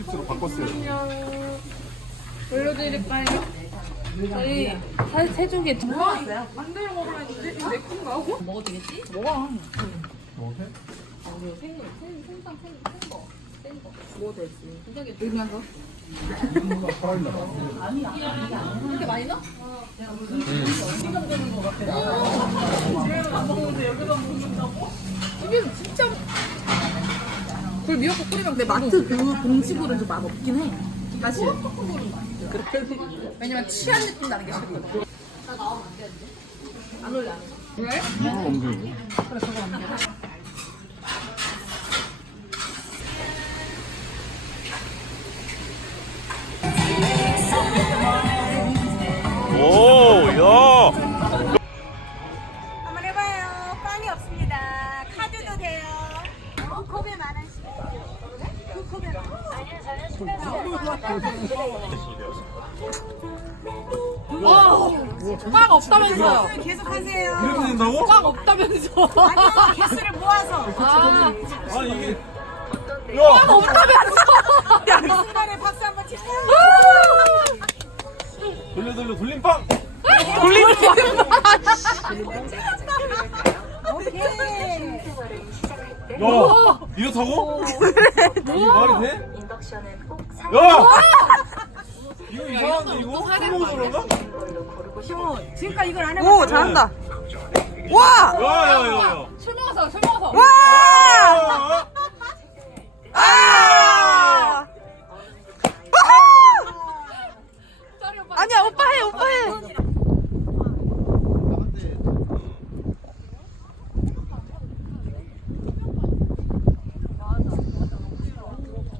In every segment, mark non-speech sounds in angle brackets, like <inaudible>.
칩스로 바꿨어요. 올려드릴까요? 저희 살 세종에 들어왔어요. 만들어 먹으면 내 건가 하고? 먹어도 되겠지? 먹어. 뭐해? 아, 이거 생, 생, 생강, 생, 생거. 뭐 됐지? 이렇게 많이 넣어? 응. 되는 거 같아. 집에서 안 먹는데 여기서 먹는다고? 집에서 진짜 미역국 끓이면 근데 마트 그 봉지굴은 좀 맛없긴 해 사실 왜냐면 취한 느낌 나는 게 싫거든 나 나오면 안 올래 왜? 이거 옮겨. 그래 저거 안 돼. 오, 야. 한번 해봐요. 꽝이 없습니다. 카드도 돼요. 두 컵에 만 원씩. 꽉 없다면서요 계속 하세요. 이렇게 된다고? 꽉 없다면서 아니, 개수를 모아서. 아, 아니 이게 야! 없다면서 이 순간에 박수 한번 치세요. 돌려 돌려 돌림빵! 돌리는 오 야! 이렇다고? 이게 말이 돼? 야! 이거 이상한데 이거? 손목으로 그런가? 지금까지 이걸 안 해봤어. 오 잘한다 와! 야야야야 술 먹어서 술 먹어서 와!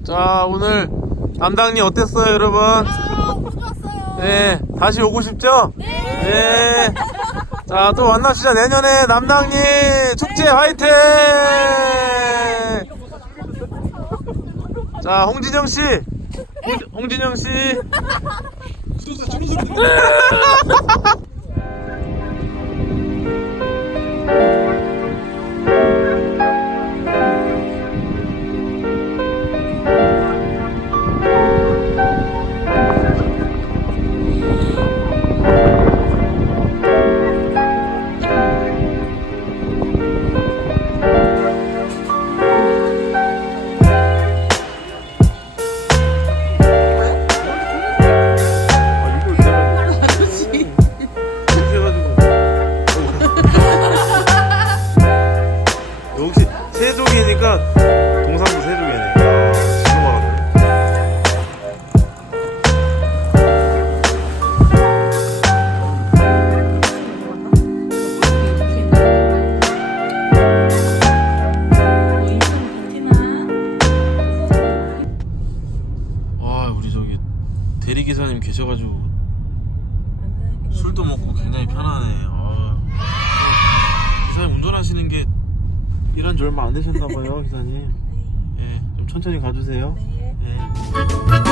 자, 오늘 남당님 어땠어요, 여러분? 너무 좋았어요 네, 다시 오고 싶죠? 네. 자, 또 만납시다. 내년에 남당님 축제 화이팅! 자, 홍진영 씨. 홍, 홍진영 씨. <laughs> 역시 세종이니까 동상도 세종이네. 와가지고. 아, 우리 저기 대리 기사님 계셔가지고 술도 먹고 굉장히 편하네. 아. 기사님 운전하시는 게 일한 지 얼마 안 되셨나 봐요, 기사님. <laughs> 예, 좀 천천히 가주세요. 예.